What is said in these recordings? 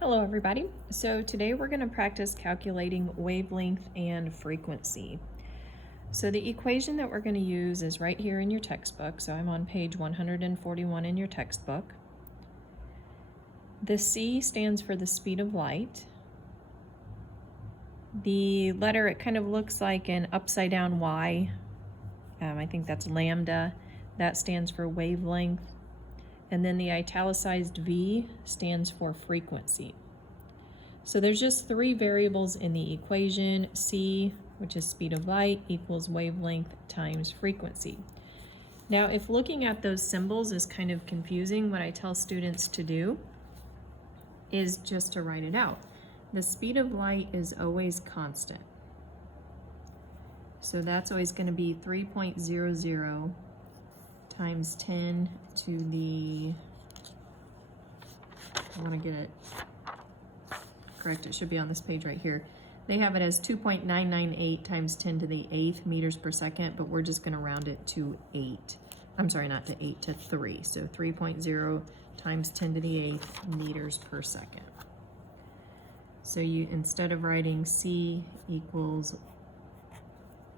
Hello everybody. So today we're going to practice calculating wavelength and frequency. So the equation that we're going to use is right here in your textbook. So I'm on page 141 in your textbook. The C stands for the speed of light. The letter, it kind of looks like an upside down Y. I think that's lambda. That stands for wavelength. And then the italicized V stands for frequency. So there's just three variables in the equation. C, which is speed of light, equals wavelength times frequency. Now, if looking at those symbols is kind of confusing, what I tell students to do is just to write it out. The speed of light is always constant. So that's always going to be 3.00 times 10 to the, I want to get it correct, it should be on this page right here. They have it as 2.998 times 10 to the 8th meters per second, but we're just going to round it to 8. I'm sorry, not to 8, to 3. So 3.0 times 10 to the 8th meters per second. So you, instead of writing C equals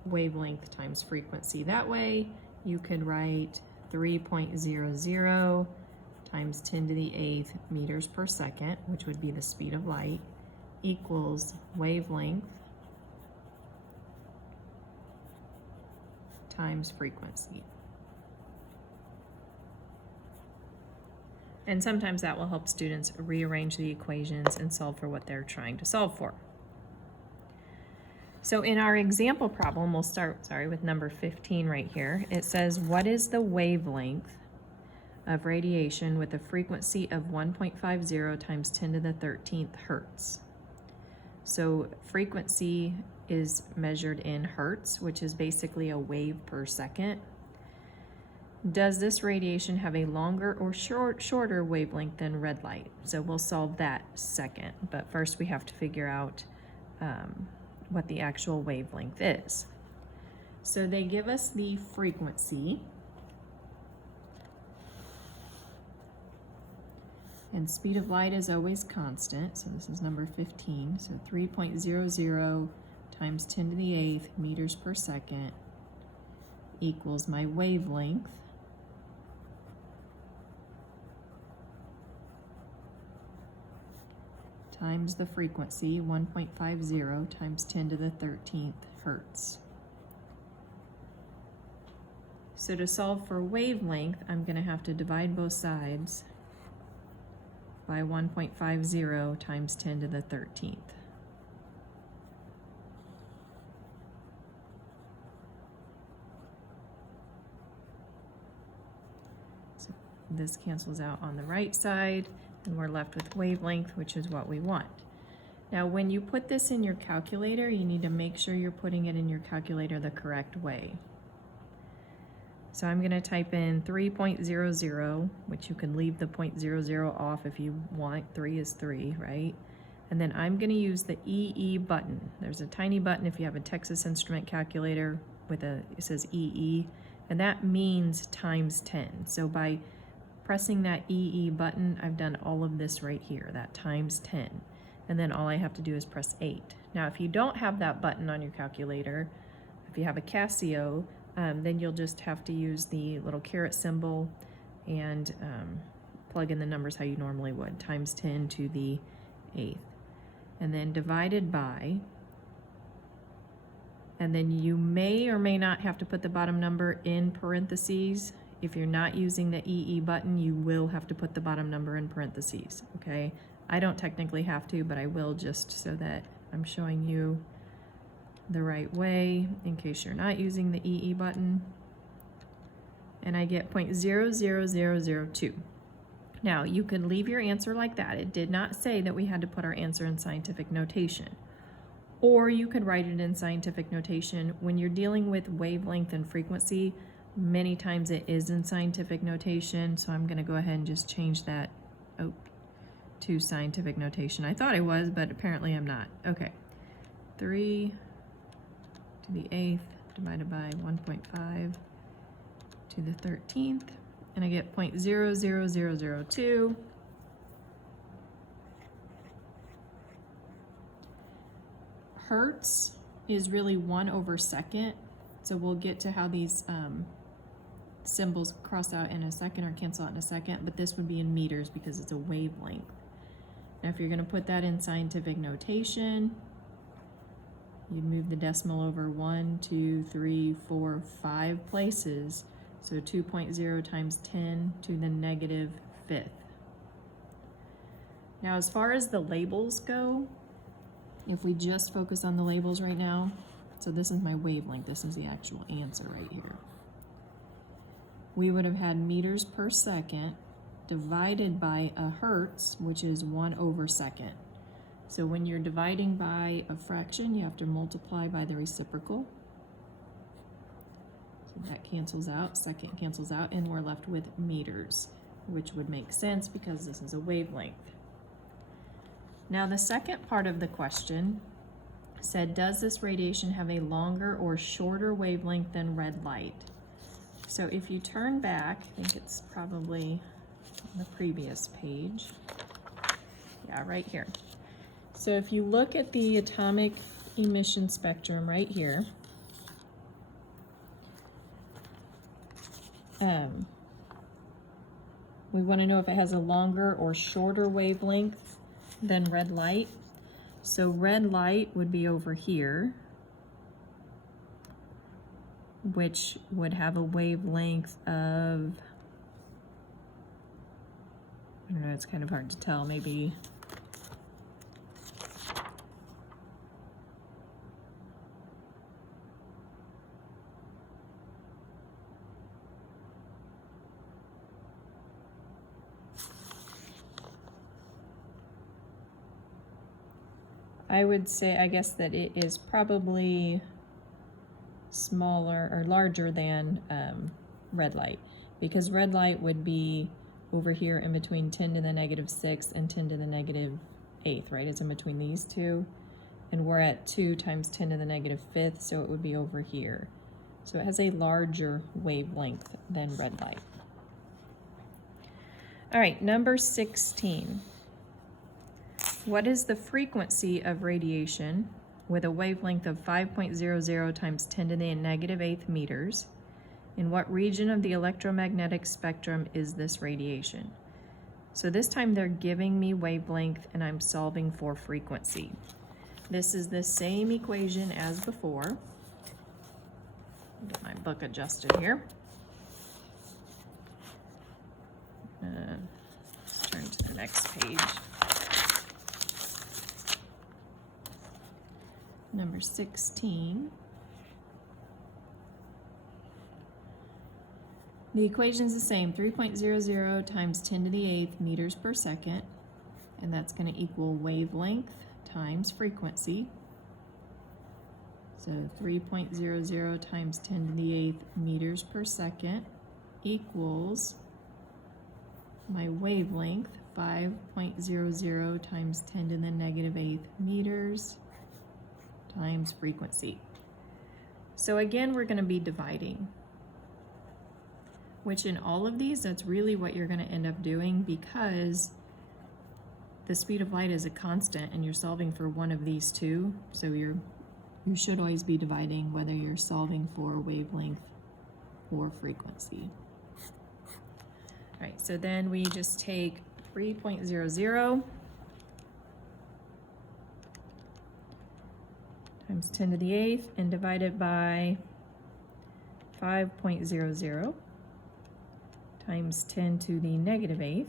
wavelength times frequency that way, you could write 3.00 times 10 to the 8th meters per second, which would be the speed of light, equals wavelength times frequency. And sometimes that will help students rearrange the equations and solve for what they're trying to solve for. So in our example problem, we'll start, with number 15 right here. It says, what is the wavelength of radiation with a frequency of 1.50 times 10 to the 13th hertz? So frequency is measured in hertz, which is basically a wave per second. Does this radiation have a longer or shorter wavelength than red light? So we'll solve that second, but first we have to figure out what the actual wavelength is. So they give us the frequency, and speed of light is always constant, so this is number 15. So 3.00 times 10 to the 8th meters per second equals my wavelength, times the frequency, 1.50 times 10 to the 13th hertz. So to solve for wavelength, I'm going to have to divide both sides by 1.50 times 10 to the 13th. So this cancels out on the right side, and we're left with wavelength, which is what we want. Now, when you put this in your calculator, you need to make sure you're putting it in your calculator the correct way. So I'm going to type in 3.00, which you can leave the 0.00 off if you want. 3 is 3, right? And then I'm going to use the EE button. There's a tiny button if you have a Texas Instrument calculator with it says EE, and that means times 10. So by pressing that EE button, I've done all of this right here, that times 10. And then all I have to do is press 8. Now, if you don't have that button on your calculator, if you have a Casio, then you'll just have to use the little caret symbol and plug in the numbers how you normally would, times 10 to the 8th. And then divided by, and then you may or may not have to put the bottom number in parentheses. If you're not using the EE button, you will have to put the bottom number in parentheses, okay? I don't technically have to, but I will just so that I'm showing you the right way in case you're not using the EE button. And I get 0.00002. Now, you could leave your answer like that. It did not say that we had to put our answer in scientific notation. Or you could write it in scientific notation. When you're dealing with wavelength and frequency, many times it is in scientific notation, so I'm going to go ahead and just change that to scientific notation. I thought I was, but apparently I'm not. Okay, 3 to the 8th divided by 1.5 to the 13th, and I get 0.00002. hertz is really 1/2. So we'll get to how these symbols cross out in a second or cancel out in a second, but this would be in meters because it's a wavelength. Now if you're going to put that in scientific notation, you'd move the decimal over 1, 2, 3, 4, 5 places. So 2.0 times 10 to the -5th. Now as far as the labels go, if we just focus on the labels right now, so this is my wavelength, this is the actual answer right here. We would have had meters per second divided by a hertz, which is 1/2. So when you're dividing by a fraction, you have to multiply by the reciprocal. So that cancels out, second cancels out, and we're left with meters, which would make sense because this is a wavelength. Now the second part of the question said, does this radiation have a longer or shorter wavelength than red light? So if you turn back, I think it's probably on the previous page. Yeah, right here. So if you look at the atomic emission spectrum right here, we want to know if it has a longer or shorter wavelength than red light. So red light would be over here, which would have a wavelength of, I don't know, it's kind of hard to tell, maybe I would say, I guess that it is probably smaller or larger than red light, because red light would be over here in between 10 to the -6 and 10 to the -8, right? It's in between these two, and we're at 2 times 10 to the -5th, so it would be over here. So it has a larger wavelength than red light. All right, number 16. What is the frequency of radiation with a wavelength of 5.00 times 10 to the -8th meters? In what region of the electromagnetic spectrum is this radiation? So this time they're giving me wavelength and I'm solving for frequency. This is the same equation as before. Get my book adjusted here. Let's turn to the next page. Number 16. The equation is the same, 3.00 times 10 to the 8th meters per second, and that's going to equal wavelength times frequency. So 3.00 times 10 to the 8th meters per second equals my wavelength, 5.00 times 10 to the -8th meters times frequency. So again, we're going to be dividing, which in all of these, that's really what you're going to end up doing, because the speed of light is a constant and you're solving for one of these two. So you should always be dividing whether you're solving for wavelength or frequency. All right, so then we just take 3.00 times 10 to the 8th and divide it by 5.00 times 10 to the -8th,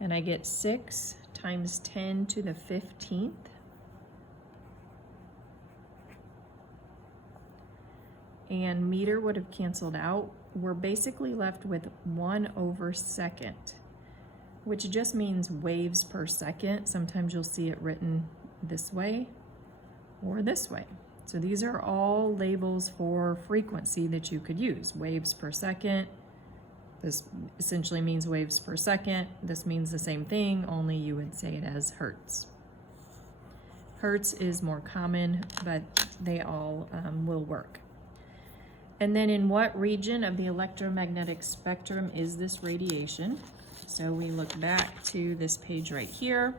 and I get 6 times 10 to the 15th. And meter would have canceled out. We're basically left with 1/2, which just means waves per second. Sometimes you'll see it written this way or this way. So these are all labels for frequency that you could use. Waves per second. This essentially means waves per second. This means the same thing, only you would say it as hertz. Hertz is more common, but they all will work. And then in what region of the electromagnetic spectrum is this radiation? So we look back to this page right here.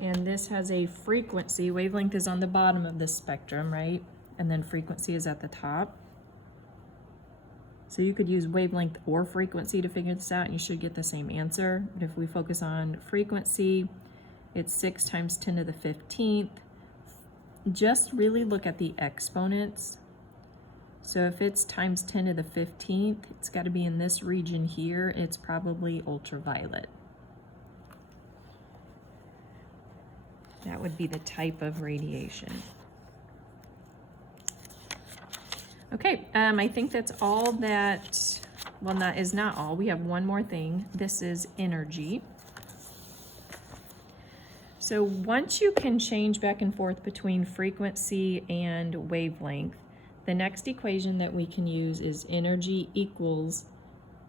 And this has a frequency. Wavelength is on the bottom of the spectrum, right? And then frequency is at the top. So you could use wavelength or frequency to figure this out, and you should get the same answer. But if we focus on frequency, it's 6 times 10 to the 15th. Just really look at the exponents. So if it's times 10 to the 15th, it's got to be in this region here. It's probably ultraviolet. That would be the type of radiation. Okay, I think that's all that, well, that is not all. We have one more thing. This is energy. So once you can change back and forth between frequency and wavelength, the next equation that we can use is energy equals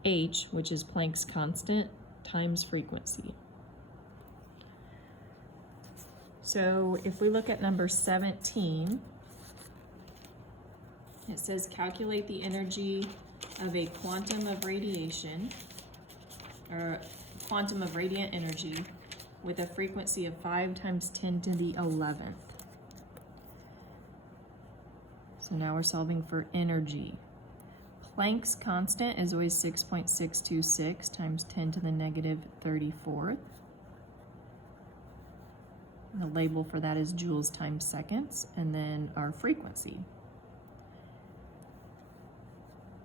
h, which is Planck's constant, times frequency. So if we look at number 17, it says calculate the energy of a quantum of radiation, or quantum of radiant energy with a frequency of 5 times 10 to the 11th. So now we're solving for energy. Planck's constant is always 6.626 times 10 to the negative 34th. The label for that is joules times seconds, and then our frequency.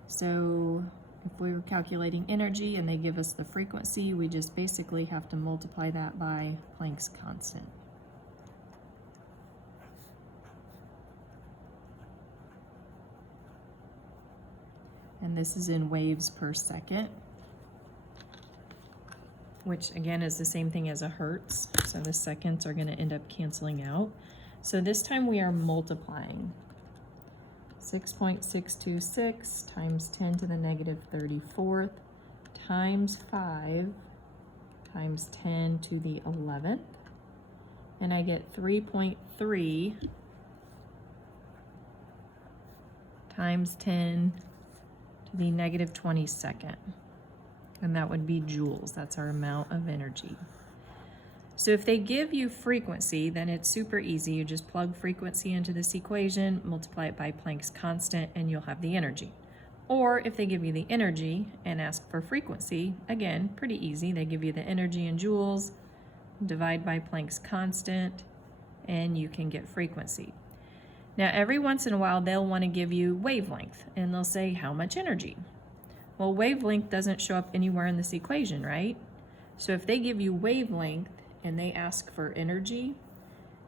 So if we were calculating energy and they give us the frequency, we just basically have to multiply that by Planck's constant. And this is in waves per second, which again is the same thing as a hertz. So the seconds are going to end up canceling out. So this time we are multiplying. 6.626 times 10 to the negative 34th times 5 times 10 to the 11th. And I get 3.3 times 10 to the negative 22nd. And that would be joules. That's our amount of energy. So if they give you frequency, then it's super easy. You just plug frequency into this equation, multiply it by Planck's constant, and you'll have the energy. Or if they give you the energy and ask for frequency, again, pretty easy. They give you the energy in joules, divide by Planck's constant, and you can get frequency. Now, every once in a while, they'll want to give you wavelength, and they'll say, how much energy? Well, wavelength doesn't show up anywhere in this equation, right? So if they give you wavelength and they ask for energy,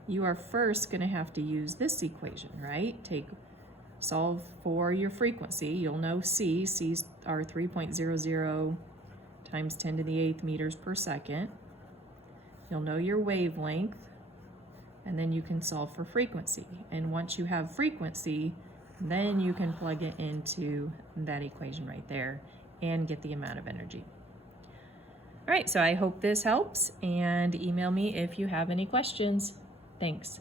you are first going to have to use this equation, right? Solve for your frequency. You'll know C's are 3.00 times 10 to the 8th meters per second. You'll know your wavelength, and then you can solve for frequency. And once you have frequency, then you can plug it into that equation right there and get the amount of energy. All right, so I hope this helps, and email me if you have any questions. Thanks.